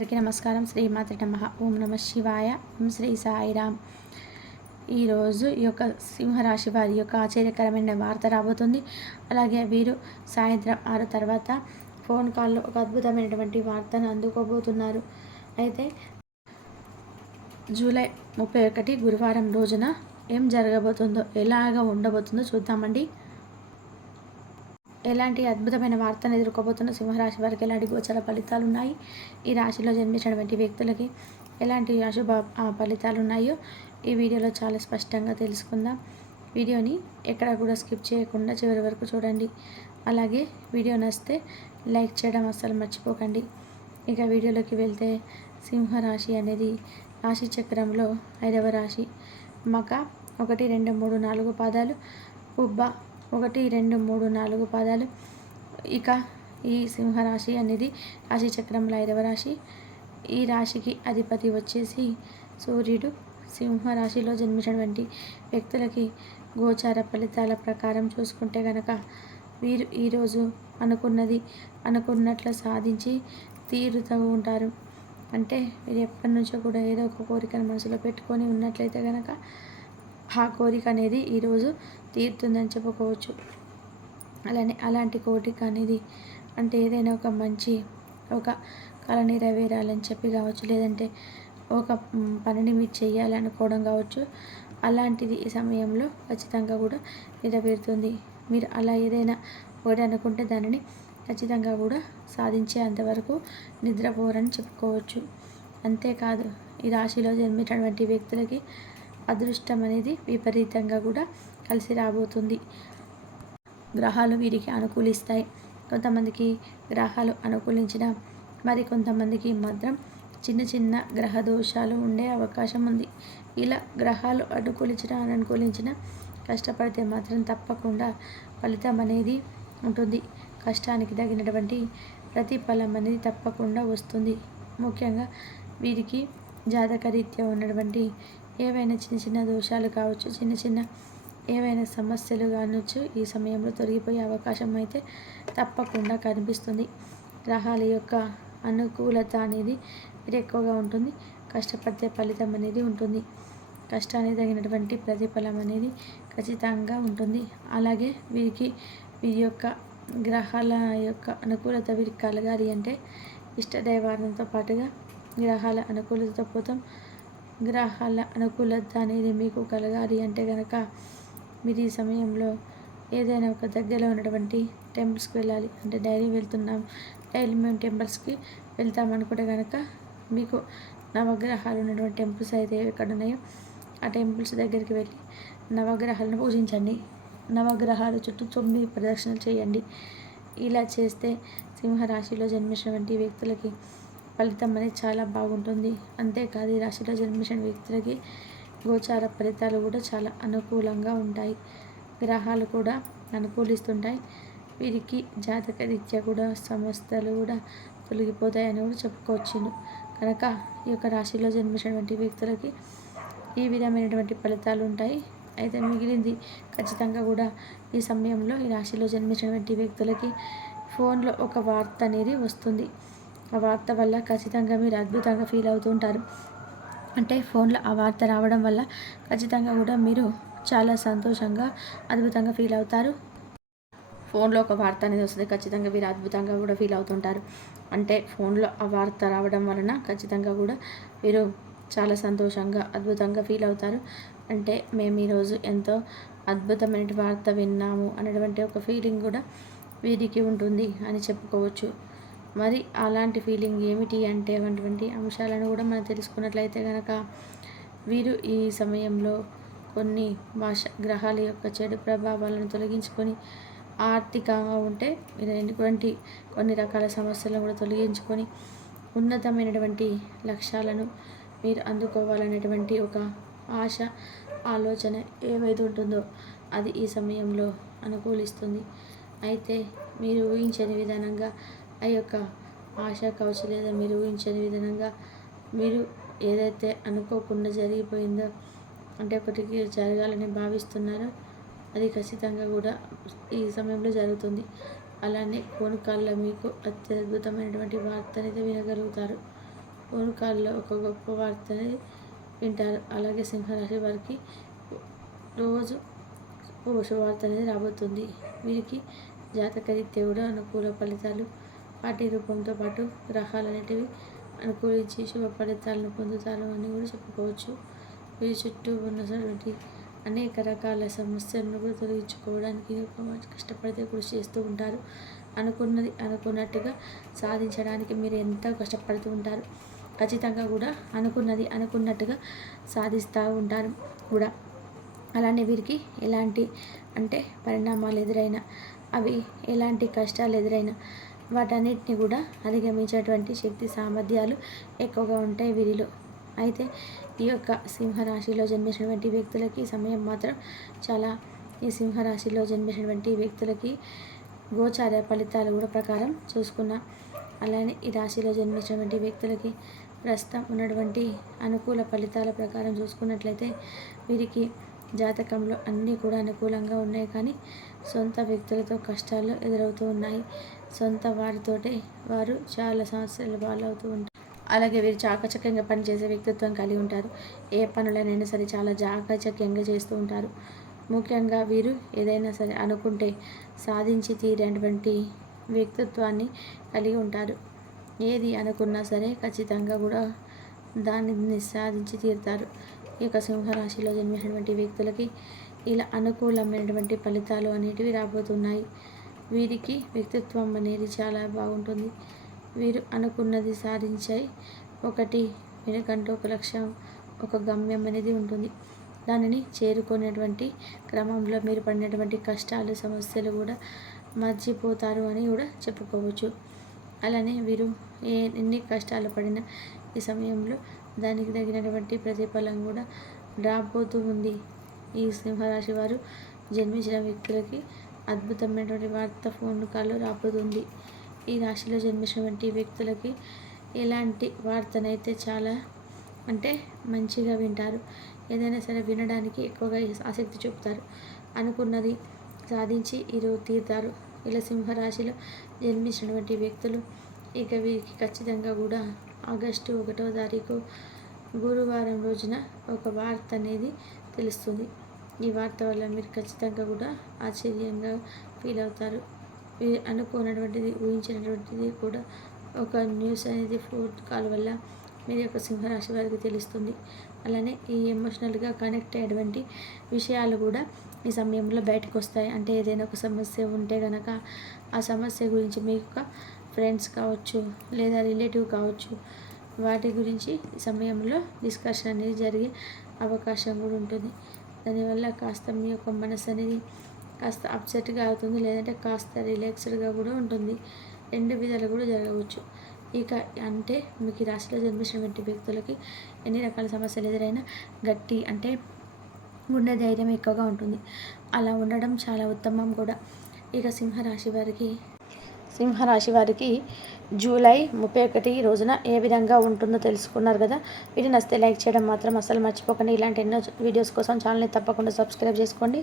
అందరికీ నమస్కారం. శ్రీమాత్రే నమః. ఓం నమ శివాయ. ఓం శ్రీ సాయిరామ్. ఈరోజు ఈ యొక్క సింహరాశి వారి యొక్క ఆశ్చర్యకరమైన వార్త రాబోతుంది. అలాగే వీరు సాయంత్రం 6 తర్వాత ఫోన్ కాల్లో ఒక అద్భుతమైనటువంటి వార్తను అందుకోబోతున్నారు. అయితే జూలై 31 గురువారం రోజున ఏం జరగబోతుందో, ఎలాగ ఉండబోతుందో చూద్దామండి. ఎలాంటి అద్భుతమైన వార్తను ఎదుర్కోబోతున్న సింహరాశి వారికి ఎలాంటి గోచర ఫలితాలు ఉన్నాయి, ఈ రాశిలో జన్మించినటువంటి వ్యక్తులకి ఎలాంటి అశుభ ఫలితాలు ఉన్నాయో ఈ వీడియోలో చాలా స్పష్టంగా తెలుసుకుందాం. వీడియోని ఎక్కడ కూడా స్కిప్ చేయకుండా చివరి వరకు చూడండి. అలాగే వీడియో నచ్చితే లైక్ చేయడం అస్సలు మర్చిపోకండి. ఇక వీడియోలోకి వెళ్తే, సింహరాశి అనేది రాశి చక్రంలో 5వ రాశి. మక 1, 2, 3, 4 పాదాలు, పుబ్బ 1, 2, 3, 4 పాదాలు. ఇక ఈ సింహరాశి అనేది రాశి చక్రంలో 5వ రాశి. ఈ రాశికి అధిపతి వచ్చేసి సూర్యుడు. సింహరాశిలో జన్మించినటువంటి వ్యక్తులకి గోచార ఫలితాల ప్రకారం చూసుకుంటే కనుక వీరు ఈరోజు అనుకున్నట్లు సాధించి తీరుతూ ఉంటారు. అంటే మీరు ఎప్పటి నుంచో కూడా ఏదో ఒక కోరికను మనసులో పెట్టుకొని ఉన్నట్లయితే కనుక ఆ కోరిక అనేది ఈరోజు తీరుతుందని చెప్పుకోవచ్చు. అలాంటి కోరిక అనేది అంటే ఏదైనా ఒక మంచి ఒక కళ నెరవేరాలని చెప్పి కావచ్చు, లేదంటే ఒక పనిని మీరు చేయాలనుకోవడం కావచ్చు. అలాంటిది ఈ సమయంలో ఖచ్చితంగా కూడా నెరవేరుతుంది. మీరు అలా ఏదైనా ఒకటి అనుకుంటే దానిని ఖచ్చితంగా కూడా సాధించే అంతవరకు నిద్రపోరని చెప్పుకోవచ్చు. అంతేకాదు, ఈ రాశిలో జన్మించినటువంటి వ్యక్తులకి అదృష్టం అనేది విపరీతంగా కూడా కలిసి రాబోతుంది. గ్రహాలు వీరికి అనుకూలిస్తాయి. కొంతమందికి గ్రహాలు అనుకూలించిన మరి కొంతమందికి మాత్రం చిన్న చిన్న గ్రహ దోషాలు ఉండే అవకాశం ఉంది. ఇలా గ్రహాలు అనుకూలించిన కష్టపడితే మాత్రం తప్పకుండా ఫలితం అనేది ఉంటుంది. కష్టానికి తగినటువంటి ప్రతిఫలం అనేది తప్పకుండా వస్తుంది. ముఖ్యంగా వీరికి జాతకరీత్యా ఉన్నటువంటి ఏవైనా చిన్న చిన్న దోషాలు కావచ్చు, చిన్న చిన్న ఏవైనా సమస్యలు కావచ్చు, ఈ సమయంలో తొలగిపోయే అవకాశం అయితే తప్పకుండా కనిపిస్తుంది. గ్రహాల యొక్క అనుకూలత అనేది మీరు ఎక్కువగా ఉంటుంది. కష్టపడితే ఫలితం అనేది ఉంటుంది. కష్టానికి తగినటువంటి ప్రతిఫలం అనేది ఖచ్చితంగా ఉంటుంది. అలాగే వీరి యొక్క గ్రహాల యొక్క అనుకూలత వీరికి కలగాలి అంటే ఇష్టదైవాలతో పాటుగా గ్రహాల అనుకూలతతో పోతాం. గ్రహాల అనుకూలత అనేది మీకు కలగాలి అంటే కనుక మీరు ఈ సమయంలో ఏదైనా ఒక దగ్గరలో ఉన్నటువంటి టెంపుల్స్కి వెళ్ళాలి. అంటే డైలీ మేము టెంపుల్స్కి వెళ్తామనుకుంటే కనుక మీకు నవగ్రహాలు ఉన్నటువంటి టెంపుల్స్ అయితే ఎక్కడ ఉన్నాయో ఆ టెంపుల్స్ దగ్గరికి వెళ్ళి నవగ్రహాలను పూజించండి. నవగ్రహాల చుట్టూ 9 ప్రదక్షిణలు చేయండి. ఇలా చేస్తే సింహరాశిలో జన్మించినటువంటి వ్యక్తులకి ఫలితం అనేది చాలా బాగుంటుంది. అంతేకాదు, ఈ రాశిలో జన్మించిన వ్యక్తులకి గోచార ఫలితాలు కూడా చాలా అనుకూలంగా ఉంటాయి. గ్రహాలు కూడా అనుకూలిస్తుంటాయి. వీరికి జాతక రీత్యా కూడా సమస్యలు కూడా తొలగిపోతాయని కూడా చెప్పుకోవచ్చు. కనుక ఈ యొక్క రాశిలో జన్మించినటువంటి వ్యక్తులకి ఈ విధమైనటువంటి ఫలితాలు ఉంటాయి. అయితే మిగిలింది ఖచ్చితంగా కూడా ఈ సమయంలో ఈ రాశిలో జన్మించినటువంటి వ్యక్తులకి ఫోన్లో ఒక వార్త అనేది వస్తుంది. ఆ వార్త వల్ల ఖచ్చితంగా మీరు అద్భుతంగా ఫీల్ అవుతూ ఉంటారు. అంటే ఫోన్లో ఆ వార్త రావడం వల్ల ఖచ్చితంగా కూడా మీరు చాలా సంతోషంగా అద్భుతంగా ఫీల్ అవుతారు. ఫోన్లో ఒక వార్త అనేది వస్తుంది, ఖచ్చితంగా మీరు అద్భుతంగా కూడా ఫీల్ అవుతుంటారు. అంటే ఫోన్లో ఆ వార్త రావడం వలన ఖచ్చితంగా కూడా మీరు చాలా సంతోషంగా అద్భుతంగా ఫీల్ అవుతారు. అంటే మేము ఈరోజు ఎంతో అద్భుతమైన వార్త విన్నాము అనేటువంటి ఒక ఫీలింగ్ కూడా వీరికి ఉంటుంది అని చెప్పుకోవచ్చు. మరి అలాంటి ఫీలింగ్ ఏమిటి అంటే అటువంటి అంశాలను కూడా మనం తెలుసుకున్నట్లయితే కనుక వీరు ఈ సమయంలో కొన్ని గ్రహాల యొక్క చెడు ప్రభావాలను తొలగించుకొని ఆర్థికంగా ఉంటే ఇటువంటి కొన్ని రకాల సమస్యలను కూడా తొలగించుకొని ఉన్నతమైనటువంటి లక్ష్యాలను మీరు అందుకోవాలనేటువంటి ఒక ఆశ ఆలోచన ఏవైతే ఉంటుందో అది ఈ సమయంలో అనుకూలిస్తుంది. అయితే మీరు ఊహించని విధానంగా ఆ యొక్క ఆశ కావచ్చు, లేదా మీరు ఊహించని విధానంగా మీరు ఏదైతే అనుకోకుండా జరిగిపోయిందో, అంటే ఒకటికి జరగాలని భావిస్తున్నారో అది ఖచ్చితంగా కూడా ఈ సమయంలో జరుగుతుంది. అలానే ఫోన్ కాల్లో మీకు అత్యద్భుతమైనటువంటి వార్త అనేది వినగలుగుతారు. ఫోన్ కాల్లో ఒక గొప్ప వార్తని వింటారు. అలాగే సింహరాశి వారికి రోజు ఓ శుభవార్త అనేది రాబోతుంది. వీరికి జాతకరీత్యా కూడా అనుకూల ఫలితాలు వాటి రూపంతో పాటు గ్రహాలు అనేటివి అనుకూలించి శుభ ఫలితాలను పొందుతారు అని కూడా చెప్పుకోవచ్చు. వీరి చుట్టూ ఉన్నటువంటి అనేక రకాల సమస్యలను కూడా తొలగించుకోవడానికి కష్టపడితే కృషి చేస్తూ ఉంటారు. అనుకున్నది అనుకున్నట్టుగా సాధించడానికి మీరు ఎంతో కష్టపడుతూ ఉంటారు. ఖచ్చితంగా కూడా అనుకున్నది అనుకున్నట్టుగా సాధిస్తూ ఉంటారు కూడా. అలానే వీరికి ఎలాంటి పరిణామాలు ఎదురైనా, అవి ఎలాంటి కష్టాలు ఎదురైనా వాటన్నిటిని కూడా అధిగమించేటువంటి శక్తి సామర్థ్యాలు ఎక్కువగా ఉంటాయి వీరిలో. అయితే ఈ యొక్క సింహరాశిలో జన్మించినటువంటి వ్యక్తులకి సమయం మాత్రం చాలా ఈ సింహరాశిలో జన్మించినటువంటి వ్యక్తులకి గోచార ఫలితాలు కూడా ప్రకారం చూసుకున్నా, అలానే ఈ రాశిలో జన్మించినటువంటి వ్యక్తులకి ప్రస్తుతం ఉన్నటువంటి అనుకూల ఫలితాల ప్రకారం చూసుకున్నట్లయితే వీరికి జాతకంలో అన్నీ కూడా అనుకూలంగా ఉన్నాయి. కానీ సొంత వ్యక్తులతో కష్టాలు ఎదురవుతూ ఉన్నాయి. సొంత వారితోటే వారు చాలా సమస్యలు పాలవుతూ ఉంటారు. అలాగే వీరు చాకచక్యంగా పనిచేసే వ్యక్తిత్వం కలిగి ఉంటారు. ఏ పనులైనా సరే చాలా చాకచక్యంగా చేస్తూ ఉంటారు. ముఖ్యంగా వీరు ఏదైనా సరే అనుకుంటే సాధించి తీరేటువంటి వ్యక్తిత్వాన్ని కలిగి ఉంటారు. ఏది అనుకున్నా సరే ఖచ్చితంగా కూడా దానిని సాధించి తీరుతారు. ఈ యొక్క సింహరాశిలో జన్మించినటువంటి వ్యక్తులకి ఇలా అనుకూలమైనటువంటి ఫలితాలు అనేటివి రాబోతున్నాయి. వీరికి వ్యక్తిత్వం అనేది చాలా బాగుంటుంది. వీరు అనుకున్నది సాధించాయి. వీరికంటూ ఒక లక్ష్యం, ఒక గమ్యం అనేది ఉంటుంది. దానిని చేరుకునేటువంటి క్రమంలో మీరు పడినటువంటి కష్టాలు, సమస్యలు కూడా మర్చిపోతారు అని కూడా చెప్పుకోవచ్చు. అలానే వీరు ఎన్ని కష్టాలు పడినా ఈ సమయంలో దానికి తగినటువంటి ప్రతిఫలం కూడా రాబోతూ ఉంది. ఈ సింహరాశి వారు జన్మించిన వ్యక్తులకి అద్భుతమైనటువంటి వార్త ఫోన్ కాల్ రాబోతుంది. ఈ రాశిలో జన్మించినటువంటి వ్యక్తులకి ఎలాంటి వార్తనైతే చాలా మంచిగా వింటారు. ఏదైనా సరే వినడానికి ఎక్కువగా ఆసక్తి చూపుతారు. అనుకున్నది సాధించి ఈరోజు తీరుతారు. ఇలా సింహరాశిలో జన్మించినటువంటి వ్యక్తులు ఇక వీరికి ఖచ్చితంగా కూడా ఆగస్టు 1వ తారీఖు గురువారం రోజున ఒక వార్త అనేది తెలుస్తుంది. ఈ వార్త వల్ల మీరు ఖచ్చితంగా కూడా ఆశ్చర్యంగా ఫీల్ అవుతారు. అనుకోనటువంటిది, ఊహించినటువంటిది కూడా ఒక న్యూస్ అనేది ఫోన్ కాల్ వల్ల మీరు యొక్క సింహరాశి వారికి తెలుస్తుంది. అలానే ఈ ఎమోషనల్గా కనెక్ట్ అయ్యేటువంటి విషయాలు కూడా ఈ సమయంలో బయటకు వస్తాయి. ఏదైనా ఒక సమస్య ఉంటే కనుక ఆ సమస్య గురించి మీ యొక్క ఫ్రెండ్స్ కావచ్చు లేదా రిలేటివ్ కావచ్చు, వాటి గురించి ఈ సమయంలో డిస్కషన్ అనేది జరిగే అవకాశం కూడా ఉంటుంది. దానివల్ల కాస్త మీ యొక్క మనసు అనేది కాస్త అప్సెట్గా అవుతుంది, లేదంటే కాస్త రిలాక్స్డ్గా కూడా ఉంటుంది. 2 విధాలు కూడా జరగవచ్చు. ఇక మీకు ఈ రాశిలో జన్మించినటువంటి వ్యక్తులకి ఎన్ని రకాల సమస్యలు ఎదురైనా గట్టి గుండె ధైర్యం ఎక్కువగా ఉంటుంది. అలా ఉండడం చాలా ఉత్తమం కూడా. ఇక సింహరాశి వారికి జూలై 31 రోజున ఏ విధంగా ఉంటుందో తెలుసుకున్నారు కదా. వీడియో నచ్చితే లైక్ చేయడం మాత్రం అస్సలు మర్చిపోకండి. ఇలాంటి ఎన్నో వీడియోస్ కోసం ఛానల్ని తప్పకుండా సబ్స్క్రైబ్ చేసుకోండి.